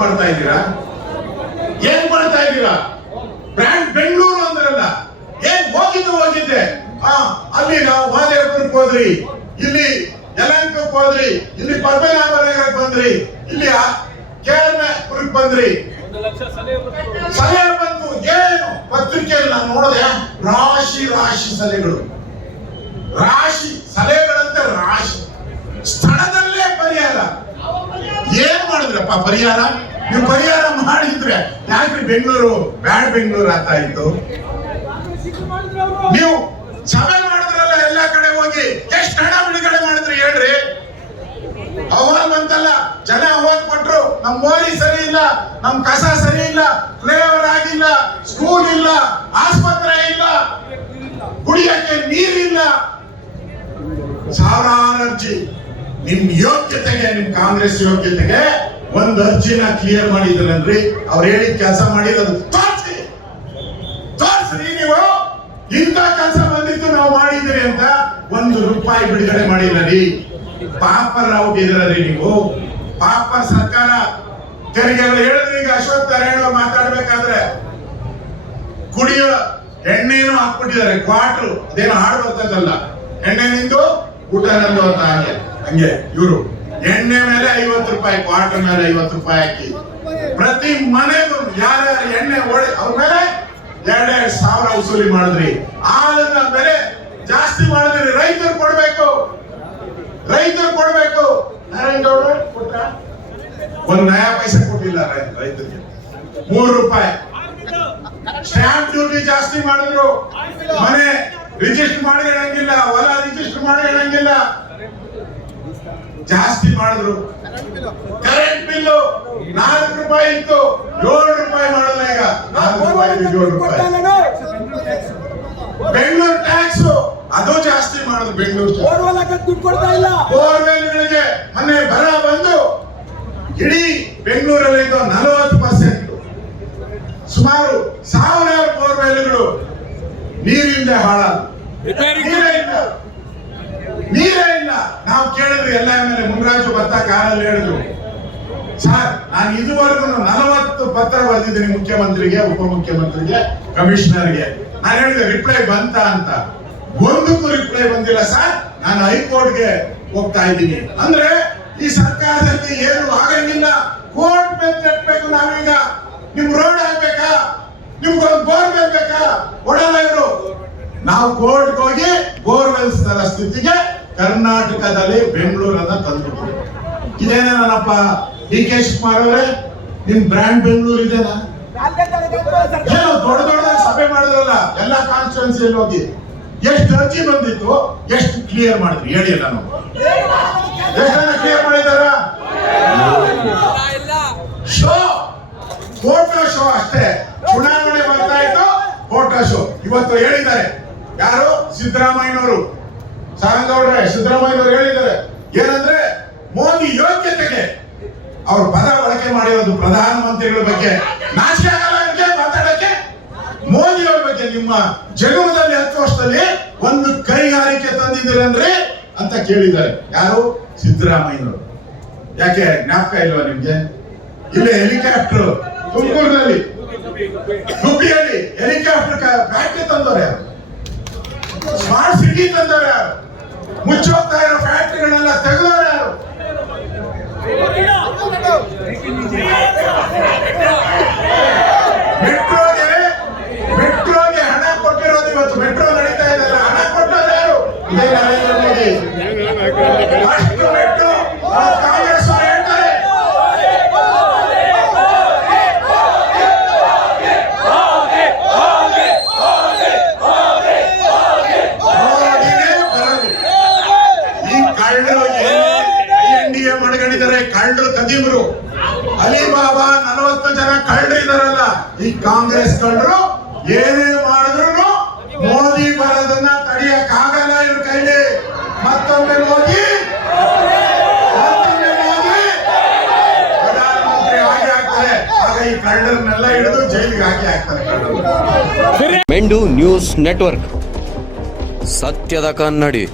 ಮಾಡ್ತಾ ಇದ್ದೀರಾ? ಏನ್ ಮಾಡ್ತಾ ಇದ್ದೀರಾ? ಬ್ರ್ಯಾಂಡ್ ಬೆಂಗಳೂರು ಅಂದ್ರಲ್ಲ. ಏನ್ ಹೋಗಿದ್ದು ಹೋಗಿದ್ದೆ. ಆ ಅಲ್ಲಿ ನಾವು ಮಾದೇವಪುರಕ್ಕೆ ಹೋದ್ರಿ. ಇಲ್ಲಿ ಯಲಂಕಕ್ಕೆ ಹೋದ್ರಿ. ಇಲ್ಲಿ ಪದ್ಮನಾಭನಗರಕ್ಕೆ ಬಂದ್ರಿ. ಇಲ್ಲಿ ಕೇರಳಪುರಕ್ಕೆ ಬಂದ್ರಿ. ಸಲಹೆ ಬಂತು. ಏನು? ಪತ್ರಿಕೆಯಲ್ಲಿ ನಾನು ನೋಡಿದೆ ರಾಶಿ ರಾಶಿ ಸಲಹೆಗಳು. ರಾಶಿ ಸಲಹೆಗಳಂತೆ ರಾಶಿ. ಏನ್ ಮಾಡಿದ್ರಪ್ಪ ಪರಿಹಾರ? ನೀವು ಪರಿಹಾರ ಮಾಡಿದ್ರೆ ಯಾಕ್ರಿ ಬೆಂಗಳೂರು? ಬ್ಯಾಡ್ ಬೆಂಗಳೂರು ಆಗ್ತಾ ಇತ್ತು ನೀವು ಸಭೆ ಮಾಡಿದ್ರಲ್ಲ ಎಲ್ಲಾ ಕಡೆ ಹೋಗಿ, ಎಷ್ಟು ಹಣ ಬಿಡುಗಡೆ ಮಾಡಿದ್ರಿ ಹೇಳ್ರಿ. ಅಹವಾಲ್ ಬಂತಲ್ಲ, ಜನ ಅಹವಾಲ್ ಕೊಟ್ರು, ನಮ್ ಮೋರಿ ಸರಿ ಇಲ್ಲ, ನಮ್ ಕಸ ಸರಿ ಇಲ್ಲ, ಫ್ಲೇವರ್ ಆಗಿಲ್ಲ ಸ್ಕೂಲ್ ಇಲ್ಲ, ಆಸ್ಪತ್ರೆ ಇಲ್ಲ, ಕುಡಿಯಕ್ಕೆ ನೀರಿಲ್ಲ. ಸಾವಿರಾರು ಅರ್ಜಿ. ನಿಮ್ ಯೋಗ್ಯತೆಗೆ, ನಿಮ್ ಕಾಂಗ್ರೆಸ್ ಯೋಗ್ಯತೆಗೆ ಒಂದ್ ಅರ್ಜಿನ ಕ್ಲಿಯರ್ ಮಾಡಿದ್ರನ್ರಿ ಅವ್ರು ಹೇಳಿದ ಕೆಲಸ ಮಾಡಿರೋದು ತೋರ್ಸಿ ತೋರ್ಸ್ರಿ ನೀವು! ಇಂಥ ಕೆಲಸ ಬಂದಿತ್ತು ನಾವು ಮಾಡಿದ್ರಿ ಅಂತ ಒಂದು ರೂಪಾಯಿ ಬಿಡುಗಡೆ ಮಾಡಿಲ್ಲ ರೀ. ಪಾಪರ್ ಔಟ್ ಇದ್ರಿ ನೀವು. ಪಾಪ ಸರ್ಕಾರ. ತೆರಿಗೆಗಳು ಹೇಳಿದ್ರಿ ಈಗ ಅಶ್ವಥ್ ನಾರಾಯಣ ಮಾತಾಡ್ಬೇಕಾದ್ರೆ ಕುಡಿಯೋ ಎಣ್ಣೆನೂ ಹಾಕ್ಬಿಟ್ಟಿದ್ದಾರೆ, ಕ್ವಾಟ್ರು. ಅದೇನೋ ಹಾಡು ಬರ್ತದಲ್ಲ. ಎಣ್ಣೆ ನಿಂತು ಊಟ ನಂದು ಅಂತ ಹಂಗೆ. ಹಂಗೆ, ಇವರು. ಎಣ್ಣೆ ಮೇಲೆ ಐವತ್ತು ರೂಪಾಯಿ ಕ್ವಾರ್ಟರ್ ಮೇಲೆ ಐವತ್ತು ರೂಪಾಯಿ ಹಾಕಿ. ಪ್ರತಿ ಮನೆಗೂ ಯಾರ್ಯಾರು ಎಣ್ಣೆ ಓಡಿ ಅವ್ರ ಮೇಲೆ ಎರಡೆರಡು ಸಾವಿರ ವಸೂಲಿ ಮಾಡಿದ್ರಿ. ಹಾಲನ್ನ ಬೆಲೆ ಜಾಸ್ತಿ ಮಾಡಿದ್ರಿ, ರೈತರು ಕೊಡ್ಬೇಕು. ರೈತರು ಕೊಡ್ಬೇಕು. ಒಂದ್ ನಯಾ ಪೈಸೆ ಕೊಟ್ಟಿಲ್ಲ ರೈತರಿಗೆ. ಮೂರು ರೂಪಾಯಿ. ಸ್ಟ್ಯಾಂಪ್ ಡ್ಯೂಟಿ ಜಾಸ್ತಿ ಮಾಡಿದ್ರು. ಮನೆ ರಿಜಿಸ್ಟರ್ ಮಾಡಿ ಹೇಳಂಗಿಲ್ಲ ಹೊಲ ರಿಜಿಸ್ಟರ್ ಮಾಡಿ ಹೇಳಂಗಿಲ್ಲ ಜಾಸ್ತಿ ಮಾಡಿದ್ರು. ಕರೆಂಟ್ ಬಿಲ್ಲು ನಾಲ್ಕು ರೂಪಾಯಿ ಇತ್ತು ಏಳು ರೂಪಾಯಿ ಮಾಡಲ್ಲ ಈಗ. ನಾಲ್ಕು ರೂಪಾಯಿ ಏಳು ರೂಪಾಯಿ. ಬೆಂಗಳೂರು ಟ್ಯಾಕ್ಸ್ ಅದು ಜಾಸ್ತಿ ಮಾಡಿದ್ರು ಬೆಂಗಳೂರು ಬೋರ್ವೆಲ್ಗಳಿಗೆ ಮೊನ್ನೆ ಬರ ಬಂದು ಇಡೀ ಬೆಂಗಳೂರಲ್ಲಿ ನಲವತ್ತು ಪರ್ಸೆಂಟ್ ಸುಮಾರು ಸಾವಿರಾರು ಬೋರ್ವೆಲ್ಗಳು ನೀರಿಂದ ಹಾಳಾದ ನೀರೇ ಇಲ್ಲ. ಕೇಳಿದ್ರೆ ನಾವು ಕೇಳಿದ್ವಿ, ಎಲ್ಲ ಮೇಲೆ ಮುಂಗರಾಜು ಭತ್ತ ಕಾರಲ್ಲಿ ಹೇಳಿದ್ರು. ಸರ್, ನಾನು ಇದುವರೆಗೂ ನಲವತ್ತು ಪತ್ರ ಬರೆದಿದ್ದೀನಿ ಮುಖ್ಯಮಂತ್ರಿಗೆ, ಉಪಮುಖ್ಯಮಂತ್ರಿಗೆ, ಕಮಿಷನರ್ಗೆ. ನಾನು ಹೇಳಿದೆ, ರಿಪ್ಲೈ ಬಂತ ಅಂತ. ಒಂದಕ್ಕೂ ರಿಪ್ಲೈ ಬಂದಿಲ್ಲ ಸರ್. ನಾನು ಹೈಕೋರ್ಟ್ಗೆ ಹೋಗ್ತಾ ಇದ್ದೀನಿ. ಅಂದ್ರೆ ಈ ಸರ್ಕಾರದಲ್ಲಿ ಏನು ಆಗಂಗಿಲ್ಲ. ಕೋರ್ಟ್ ಮೇಲೆ ಕಟ್ಟಬೇಕು ನಾವೀಗ. ನಿಮ್ ರೋಡ್ ಆಗ್ಬೇಕಾ? ನಿಮ್ಗೊಂದು ಬೋರ್ಡ್ ಬೇಕಾ? ಕೊಡಲ್ಲ ಇವರು. ನಾವು ಕೋರ್ಟ್ಗೆ ಹೋಗಿ ಸ್ಥಿತಿಗೆ ಕರ್ನಾಟಕದಲ್ಲಿ ಬೆಂಗಳೂರನ್ನ ತಂದ್ಬಿಟ್ಟಿದೆ ಇದೇನೇನಪ್ಪ ಡಿ ಕೆ ಶಿವಕುಮಾರ್ ಅವರೇ, ನಿಮ್ ಬ್ರ್ಯಾಂಡ್ ಬೆಂಗಳೂರು ಏನು ದೊಡ್ಡ ದೊಡ್ಡದಾಗಿ ಸಭೆ ಮಾಡಿದ್ರಲ್ಲ ಎಲ್ಲಾ ಕಾನ್ಸ್ಟಿಟ್ಯೂನ್ಸಿಯಲ್ಲಿ ಹೋಗಿ. ಎಷ್ಟು ಅರ್ಜಿ ಬಂದಿತ್ತು, ಎಷ್ಟು ಕ್ಲಿಯರ್ ಮಾಡಿದ್ರಿ? ಹೇಳಿ ನಾನು ಎಷ್ಟನ್ನ ಕ್ಲಿಯರ್ ಮಾಡಿದಾರ ಶೋ ಫೋಟೋ ಶೋ ಅಷ್ಟೇ. ಚುನಾವಣೆ ಬರ್ತಾ ಇತ್ತು ಫೋಟೋ ಶೋ ಇವತ್ತು ಹೇಳಿದ್ದಾರೆ. ಯಾರು? ಸಿದ್ದರಾಮಯ್ಯನವರು. ಸಾರಂಗೌಡ್ರೆ ಸಿದ್ದರಾಮಯ್ಯನವರು ಹೇಳಿದ್ದಾರೆ. ಏನಂದ್ರೆ ಮೋದಿ ಯೋಗ್ಯತೆಗೆ ಅವ್ರ ಪದ ಬಳಕೆ ಮಾಡಿರೋದು ಪ್ರಧಾನಮಂತ್ರಿಗಳ ಬಗ್ಗೆ. ನಾಚಿಕೆ ಆಗಲ್ಲ ಇವ್ರಿಗೆ ಮಾತಾಡಕ್ಕೆ? ಮೋದಿ ಅವ್ರ ಬಗ್ಗೆ ನಿಮ್ಮ ಜಗಮದಲ್ಲಿ ಹತ್ತು ವರ್ಷದಲ್ಲಿ ಒಂದು ಕೈಗಾರಿಕೆ ತಂದಿದ್ದೀರನ್ರಿ ಅಂತ ಕೇಳಿದ್ದಾರೆ. ಯಾರು? ಸಿದ್ದರಾಮಯ್ಯನವರು. ಯಾಕೆ ಜ್ಞಾಪಕ ಇಲ್ವಾ ನಿಮ್ಗೆ? ಇಲ್ಲೇ ಹೆಲಿಕಾಪ್ಟರ್ ತುಮಕೂರಿನಲ್ಲಿ. ಹುಬ್ಬಿಯಲ್ಲಿ ಹೆಲಿಕಾಪ್ಟರ್ ಫ್ಯಾಕ್ಟ್ರಿ ತಂದವ್ರು ಯಾರು? ಸ್ಮಾರ್ಟ್ ಸಿಟಿ ತಂದವ್ರು ಯಾರು? ಮುಚ್ಚೋಗ್ತಾ ಇರೋ ಫ್ಯಾಕ್ಟ್ರಿಗಳನ್ನೆಲ್ಲ ತೆಗೆದವ್ರು ಮೆಟ್ರೋಗೆ ಮೆಟ್ರೋಗೆ ಹಣ ಕೊಟ್ಟಿರೋದು ಇವತ್ತು ಮೆಟ್ರೋ ನಡೀತಾ ಇದೆ ಅಲ್ಲ, ಹಣ ಕೊಟ್ಟವ್ರು ಯಾರು ಇದೇ ನರೇಂದ್ರ ಮೋದಿ ಅಷ್ಟು ಮೆಟ್ರೋ ಆ ಕಾಂಗ್ರೆಸ್ ಅವ್ರು ಹೇಳ್ತಾರೆ ಮೋದಿನೇ ಬರೋದು. ಈ ಕಳ್ಳರು ಎನ್ ಡಿ ಎ ಮಾಡ್ಕೊಂಡಿದ್ದಾರೆ ಅಲಿ ಅಲಿಬಾಬಾ ನಲವತ್ತು ಜನ ಕಳ್ಳರು ಇದಾರಲ್ಲ ಈ ಕಾಂಗ್ರೆಸ್ ಕಳ್ಳರು ಏನೇ ಮಾಡಿದ್ರು ಮೋದಿ ಬರೋದನ್ನ ತಡೆಯಕ್ಕಾಗಲ್ಲ ಇವ್ರ ಕೈಲಿ. ಮತ್ತೊಮ್ಮೆ ಮೋದಿ ಮೋದಿ. ಪ್ರಧಾನಮಂತ್ರಿ ಈ ಜೈಲಿಗೆ ಹಾಕಿ ಹಾಕ್ತಾರೆ ಮೆಂಡು ನ್ಯೂಸ್ ನೆಟ್ವರ್ಕ್. ಸತ್ಯದ ಕನ್ನಡಿ.